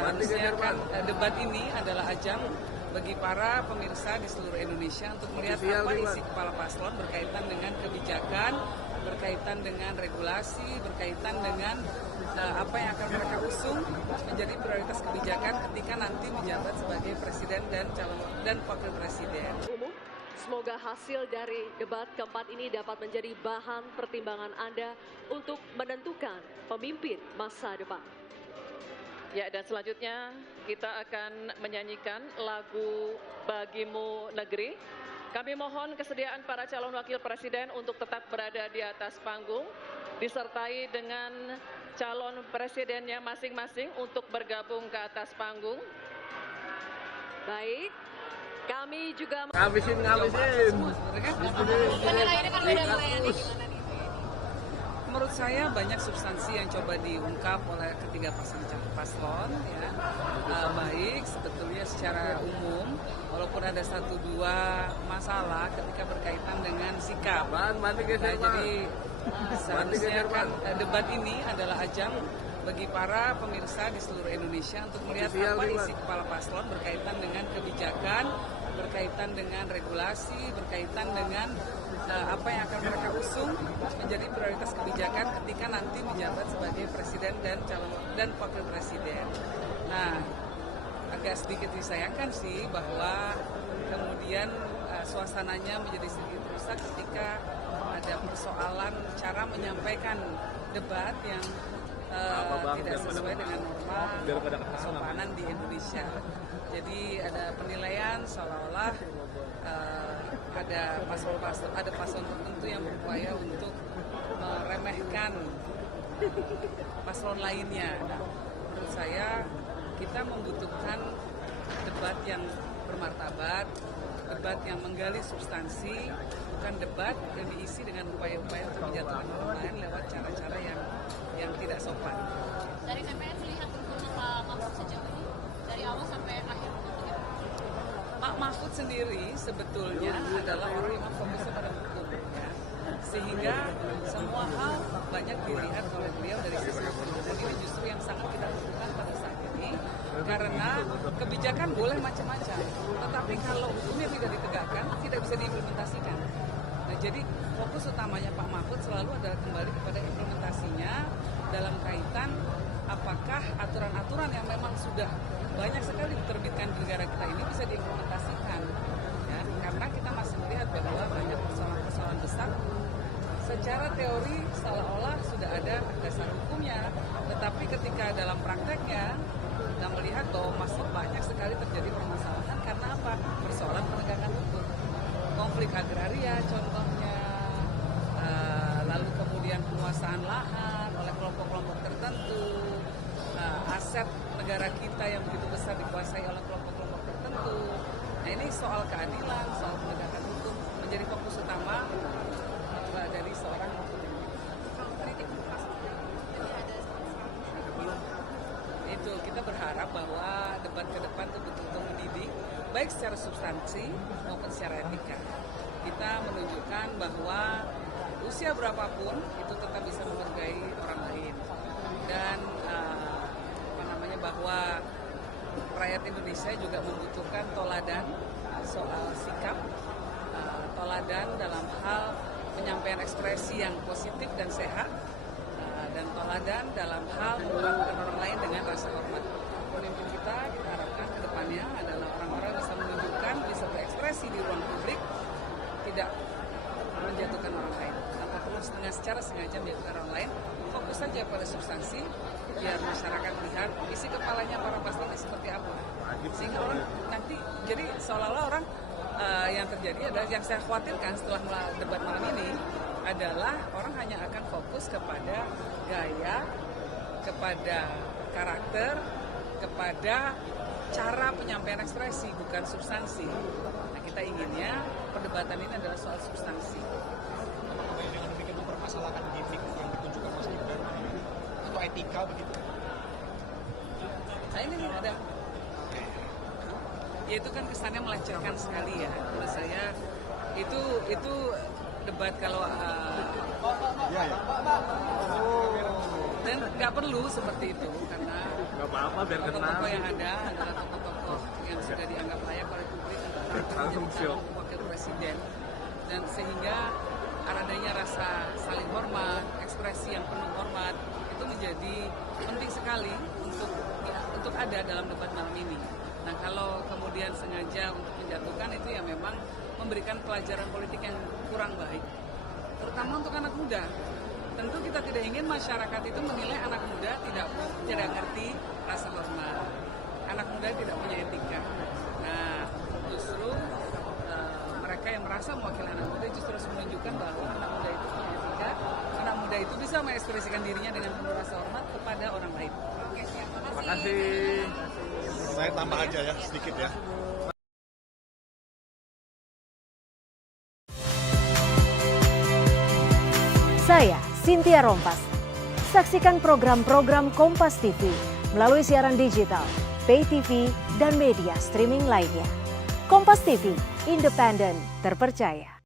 Seharusnya kan debat ini adalah ajang bagi para pemirsa di seluruh Indonesia untuk melihat apa isi kepala paslon berkaitan dengan kebijakan, berkaitan dengan regulasi, berkaitan dengan apa yang akan mereka usung menjadi prioritas kebijakan ketika nanti menjabat sebagai presiden dan wakil presiden. Semoga hasil dari debat keempat ini dapat menjadi bahan pertimbangan Anda untuk menentukan pemimpin masa depan. Ya, dan selanjutnya kita akan menyanyikan lagu Bagimu Negeri. Kami mohon kesediaan para calon wakil presiden untuk tetap berada di atas panggung, disertai dengan calon presidennya masing-masing untuk bergabung ke atas panggung. Baik, kami juga ngabisin. Menurut saya banyak substansi yang coba diungkap oleh ketiga paslon, ya. Baik sebetulnya secara umum, walaupun ada satu dua masalah ketika berkaitan dengan sikap. Jadi seharusnya kan debat ini adalah ajang bagi para pemirsa di seluruh Indonesia untuk melihat apa isi kepala paslon berkaitan dengan kebijakan, berkaitan dengan regulasi, berkaitan dengan apa yang akan mereka usung menjadi prioritas kebijakan ketika nanti menjabat sebagai presiden dan wakil presiden. Nah, agak sedikit disayangkan sih bahwa kemudian suasananya menjadi sedikit rusak ketika ada persoalan cara menyampaikan debat yang tidak sesuai dengan norma kesopanan di Indonesia. Jadi ada penilaian seolah-olah ada paslon tertentu yang berupaya untuk meremehkan paslon lainnya. Nah, menurut saya kita membutuhkan debat yang bermartabat, debat yang menggali substansi, bukan debat yang diisi dengan upaya-upaya untuk menjatuhkan orang lain lewat cara-cara yang tidak sopan. Dari TPS lihat performa Pak Mahfud sejauh ini dari awal sampai akhir. Pak Mahfud sendiri sebetulnya adalah orang yang fokusnya pada hukum, ya. Sehingga semua hal banyak dilihat oleh beliau dari sisi hukum. Ini justru yang sangat kita butuhkan pada saat ini, karena kebijakan boleh macam-macam, tetapi kalau hukumnya tidak ditegakkan, tidak bisa diimplementasikan. Nah, jadi fokus utamanya Pak Mahfud selalu adalah kembali kepada implementasinya dalam kaitan apakah aturan-aturan yang memang sudah banyak sekali diterbitkan di negara kita ini bisa diimplementasikan, ya, karena kita masih melihat bahwa banyak persoalan-persoalan besar secara teori seolah-olah sudah ada dasar hukumnya, tetapi ketika dalam prakteknya kita melihat bahwa masih banyak sekali terjadi permasalahan karena apa? Persoalan penegakan hukum, konflik agraria contohnya, lalu kemudian penguasaan lahan oleh kelompok-kelompok tertentu, aset negara kita yang begitu besar dikuasai oleh kelompok-kelompok tertentu. Nah, ini soal keadilan, soal penegakan hukum menjadi fokus utama dari seorang itu. Kita berharap bahwa debat ke depan itu betul-betul mendidik, baik secara substansi maupun secara etika. Kita menunjukkan bahwa usia berapapun itu tetap bisa menghargai orang lain, dan bahwa rakyat Indonesia juga membutuhkan toladan soal sikap, toladan dalam hal penyampaian ekspresi yang positif dan sehat, dan toladan dalam hal memperlakukan orang lain dengan rasa hormat. Pemimpin kita harapkan ke depannya adalah orang-orang bisa menunjukkan, bisa berekspresi di ruang publik, tidak menjatuhkan orang lain, tanpa perlu secara sengaja menjatuhkan orang lain. Fokus saja pada substansi, biar masyarakat lihat isi kepalanya para paslon seperti apa, sehingga orang nanti jadi seolah-olah orang yang terjadi adalah yang saya khawatirkan setelah debat malam ini adalah orang hanya akan fokus kepada gaya, kepada karakter, kepada cara penyampaian ekspresi, bukan substansi. Nah, kita inginnya perdebatan ini adalah soal substansi. Dengan demikian mempermasalahkan gimmick yang ditunjukkan Mas Gibran atau etika begitu. Nah, ini ada, ya itu kan kesannya melecehkan sekali ya. Menurut saya itu debat kalau Dan nggak perlu seperti itu karena tokoh-tokoh yang ada adalah tokoh-tokoh yang sudah dianggap layak oleh publik untuk menjadi wakil presiden, dan sehingga adanya rasa saling hormat, ekspresi yang penuh hormat itu menjadi penting sekali untuk ada dalam debat malam ini. Nah, kalau kemudian sengaja untuk menjatuhkan itu ya memang memberikan pelajaran politik yang kurang baik, terutama untuk anak muda. Tentu kita tidak ingin masyarakat itu menilai anak muda tidak ngerti rasa hormat, anak muda tidak punya etika. Nah, justru mereka yang merasa mewakili anak muda justru harus menunjukkan bahwa anak muda itu punya etika, anak muda itu bisa mengekspresikan dirinya dengan penuh rasa hormat kepada orang lain. Oke, siap. Terima kasih. Saya tambah aja ya sedikit ya. Saya Cynthia Rompas. Saksikan program-program Kompas TV melalui siaran digital, pay TV, dan media streaming lainnya. Kompas TV, independen, terpercaya.